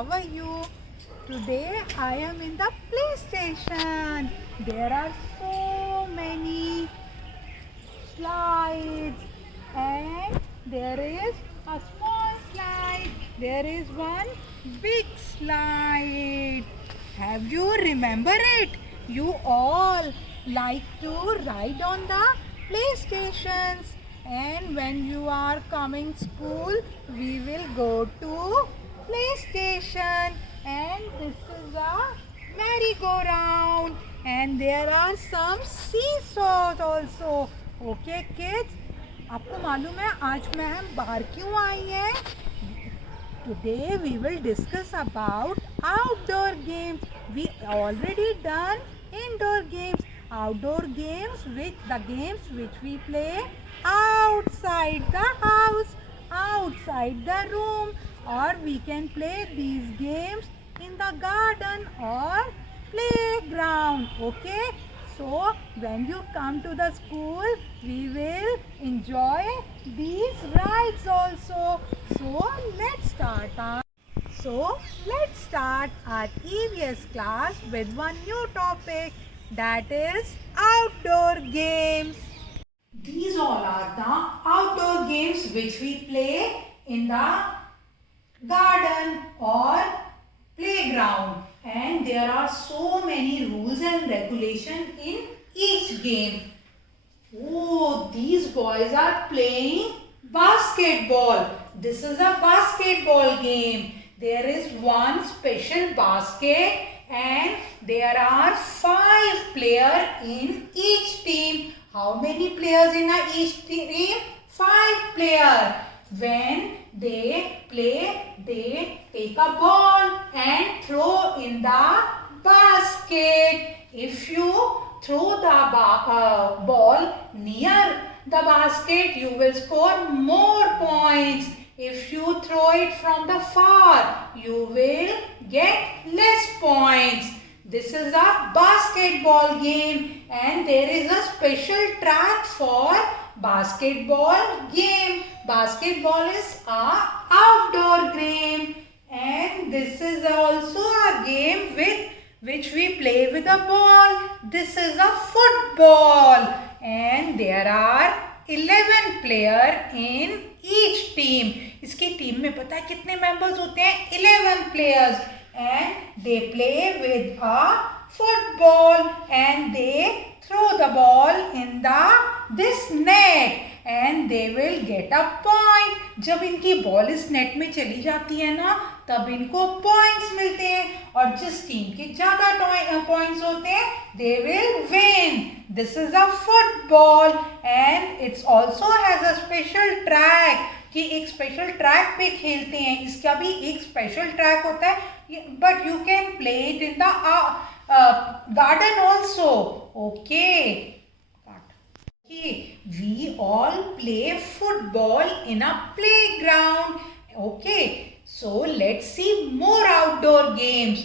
how are you? Today I am in the PlayStation. There are so many slides and there is a small slide. There is one big slide. Have you remember it? You all like to ride on the PlayStations, and when you are coming school we will go to PlayStation, and this is a merry-go-round and there are some seesaws also. Okay kids, आपको मालूम है आज ma'am बाहर क्यों आई है? Today we will discuss about outdoor games. We already done indoor games. Outdoor games, which we play outside the house, outside the room, or we can play these games in the garden or playground. Okay, so when you come to the school we will enjoy these rides also. Let's start our EVS class with one new topic, that is outdoor games. These all are the outdoor games which we play in the garden or playground, and there are so many rules and regulations in each game. Oh, these boys are playing basketball. This is a basketball game. There is one special basket and there are 5 players in each team. How many players in each team? 5 players. When they play, they take a ball and throw in the basket. If you throw the ball near the basket, you will score more points. If you throw it from the far, you will get less points. This is a basketball game and there is a special track for basketball game. Basketball is a outdoor game, and this is also a game with which we play with a ball. This is a football and there are 11 players in each team. इसकी team में पता है कितने members होते हैं? 11 players, and they play with a football and they throw the ball in this net and they will get a point. जब इनकी ball इस नेट में चली जाती है ना, तब इनको पॉइंट्स मिलते हैं, और जिस टीम के ज्यादा पॉइंट्स होते हैं they will win. This is a football and it also has a special track, कि एक स्पेशल ट्रैक पे खेलते हैं. इसका भी एक स्पेशल ट्रैक होता है, but you can play it in the garden also. Okay, we all play football in a playground. Okay, so let's see more outdoor games.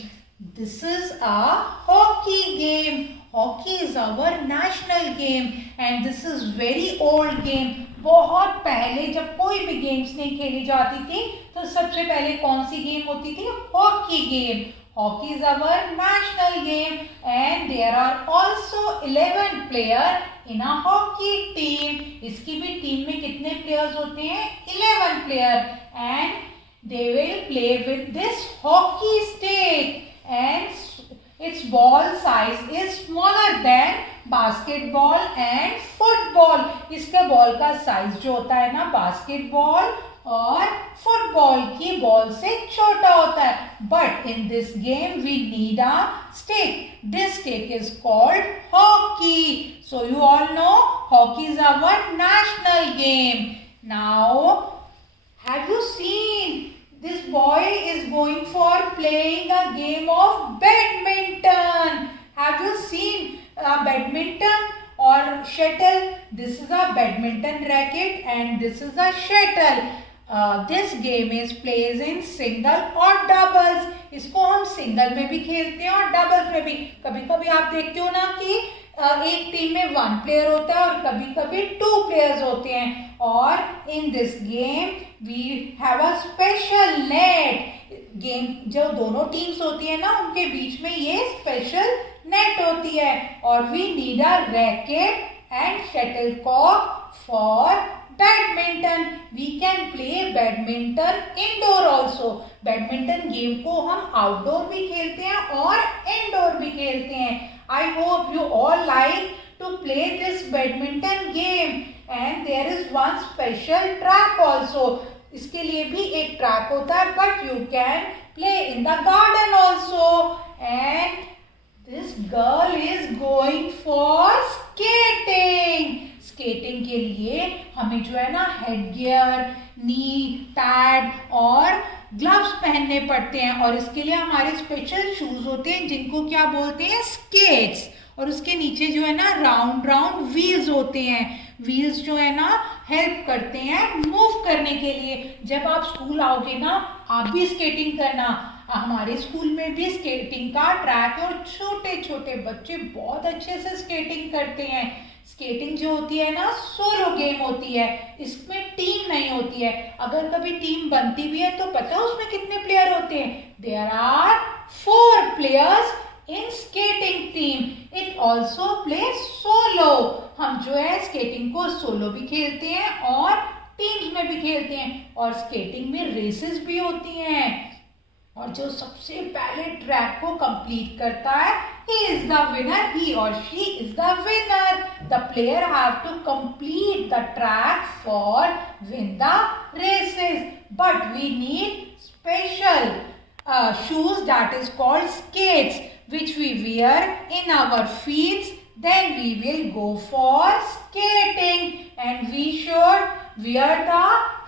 This is a hockey game. Hockey is our national game and this is very old game. बहुत पहले जब कोई भी games नहीं खेली जाती थी तो सबसे पहले कौन सी गेम होती थी? Hockey game. Hockey is our national game and there are also 11 players in a hockey team. इसकी भी टीम में कितने प्लेयर्स होते हैं? 11 players, and they will play with this hockey stick and its ball size is smaller than basketball and football. इसके ball का size जो होता है ना, बास्केटबॉल और फुटबॉल की बॉल से छोटा होता है. But in this game we need a stick. This stick is called hockey. So you all know hockey is our national game. Now have you seen this boy is going for playing a game of badminton. Have you seen badminton or shuttle? This is a badminton racket and this is a shuttle. This game is plays in single or doubles. इसको हम single में भी खेलते हैं और doubles में भी. कभी कभी आप देखते हो ना कि एक टीम में 1 प्लेयर होता है और कभी कभी 2 प्लेयर्स होते हैं. और in this game we have a special net. Game जो दोनों टीम्स होती है ना उनके बीच में ये स्पेशल नेट होती है और we need a racket and shuttlecock for badminton. We can play badminton indoor also. Badminton game को हम आउटडोर भी खेलते हैं और इंडोर भी खेलते हैं. I hope you all like to play this badminton game and there is one special track also. इसके लिए भी एक ट्रैक होता है but you can play in the garden also. And this girl is going for skating. Skating के लिए हमें जो है ना हेड गियर, नी पैड और ग्लव्स पहनने पड़ते हैं और इसके लिए हमारे स्पेशल शूज होते हैं जिनको क्या बोलते हैं, स्केट्स. और उसके नीचे जो है ना राउंड राउंड व्हील्स होते हैं. व्हील्स जो है ना हेल्प करते हैं मूव करने के लिए. जब आप स्कूल आओगे ना आप भी स्केटिंग करना. हमारे स्कूल में भी स्केटिंग का ट्रैक है और छोटे छोटे बच्चे बहुत अच्छे से स्केटिंग करते हैं. स्केटिंग जो होती है ना सोलो गेम होती है. इसमें टीम नहीं होती है. अगर कभी टीम बनती भी है तो पता है उसमें कितने प्लेयर होते हैं. There are 4 players in skating team. It also plays solo. हम जो है स्केटिंग को सोलो भी खेलते हैं और टीम्स में भी खेलते हैं और स्केटिंग में रेसेस भी होती हैं. और जो सबसे पहले ट्रैक को कंप्लीट करता है he is the winner. He or she is the winner. The player have to complete the track for win the races. But we need special shoes that is called skates which we wear in our feet. Then we will go for skating and we should wear the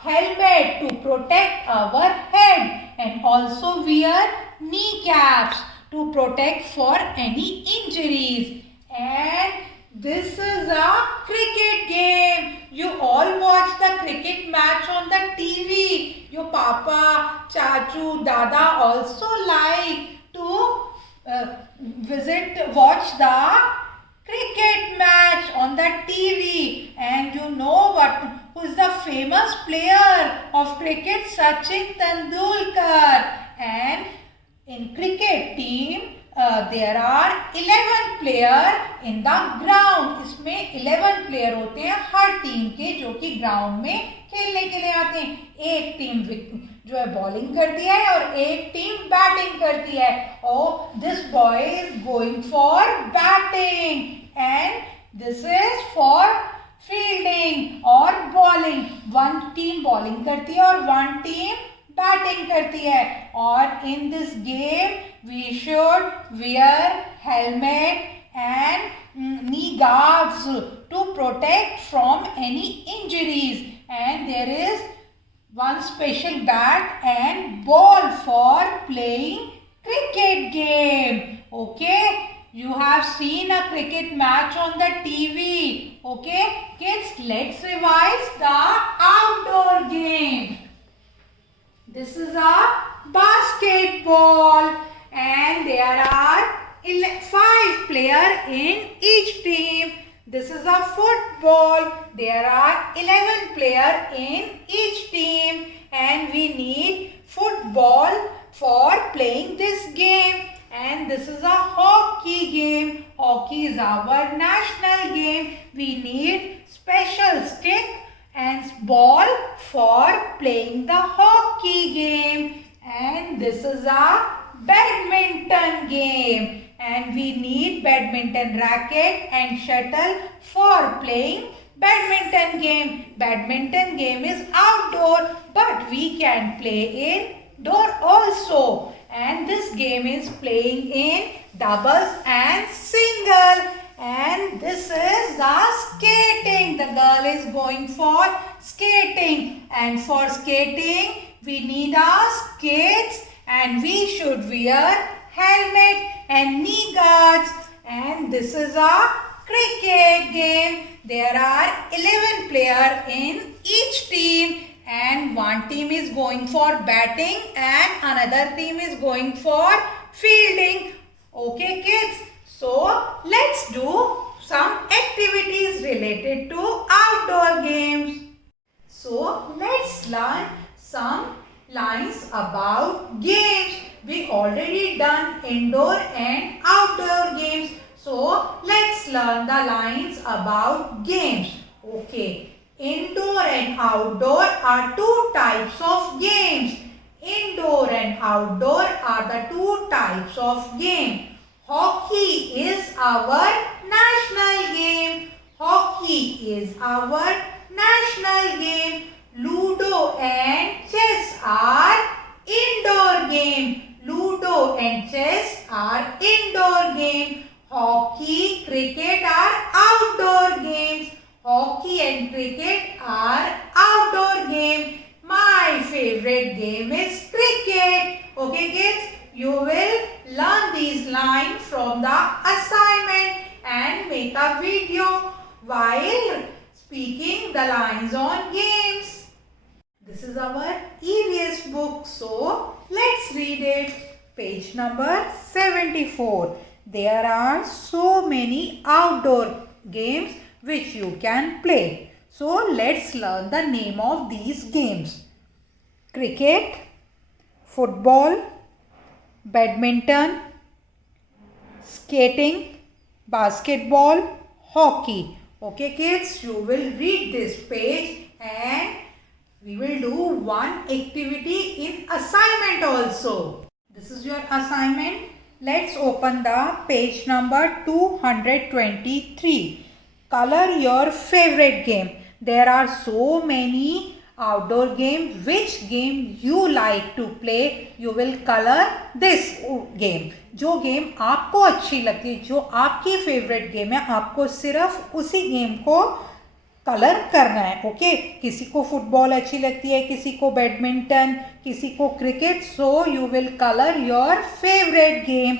helmet to protect our head and also wear knee caps to protect for any injuries. And this is a cricket game. You all watch the cricket match on the TV. Your papa, chachu, dada also like to watch the cricket match on the TV. And you know who is the famous player of cricket? Sachin Tendulkar. And in cricket team there are 11 player in the ground. इसमें 11 player होते हैं हर team के जो कि ground में खेलने के लिए आते हैं. एक टीम जो है बॉलिंग करती है और एक टीम बैटिंग करती है. और this boy is going for batting and this is for fielding और बॉलिंग. वन टीम बॉलिंग करती है और वन टीम बैटिंग करती है. और in this game we should wear helmet and knee guards to protect from any injuries. And there is one special bat and ball for playing cricket game. Okay, you have seen a cricket match on the TV. Okay kids, let's revise the outdoor game. This is a basketball and there are 5 players in each team. This is a football. There are 11 players in each team and we need football for playing this game. And this is a hockey game. Hockey is our national game. We need special stick and ball for playing the hockey game. And this is a badminton game. And we need badminton racket and shuttle for playing badminton game. Badminton game is outdoor but we can play indoor also. And this game is playing in doubles and single. And this is the skating. The girl is going for skating. And for skating we need our skates and we should wear helmet and knee guards. And this is a cricket game. There are 11 players in each team and one team is going for batting and another team is going for fielding. Okay kids, so let's do some activities related to outdoor games. So let's learn some lines about games. We already done indoor and outdoor games. So let's learn the lines about games. Okay. Indoor and outdoor are two types of games. Indoor and outdoor are the two types of game. Hockey is our national game. Hockey is our national game. Ludo and chess are indoor game. Ludo and chess are indoor game. Hockey, cricket are outdoor games. Hockey and cricket are outdoor game. My favorite game is cricket. Okay kids, you will learn these lines from the assignment and make a video while speaking the lines on games. This is our EVS book. So let's read it. Page number 74. There are so many outdoor games which you can play. So let's learn the name of these games. Cricket, football, badminton, skating, basketball, hockey. Okay kids, you will read this page and we will do one activity in assignment also. This is your assignment. Let's open the page number 223. Color your favorite game. There are so many outdoor games. Which game you like to play? You will color this game. जो game आपको अच्छी लगती है, जो आपकी favourite game है, आपको सिर्फ उसी गेम को कलर करना है. ओके, किसी को फुटबॉल अच्छी लगती है, किसी को बैडमिंटन, किसी को cricket. So you will colour your favourite game.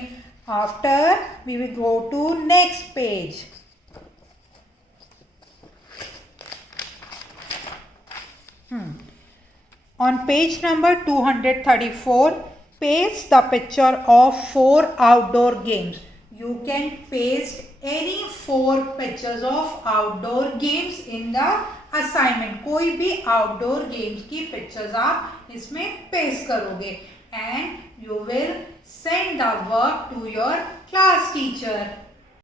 After we will go to next page. On page number 234, paste the picture of 4 outdoor games. You can paste any 4 pictures of outdoor games in the assignment. कोई भी outdoor games की pictures आप इसमें paste करोगे and you will send the work to your class teacher.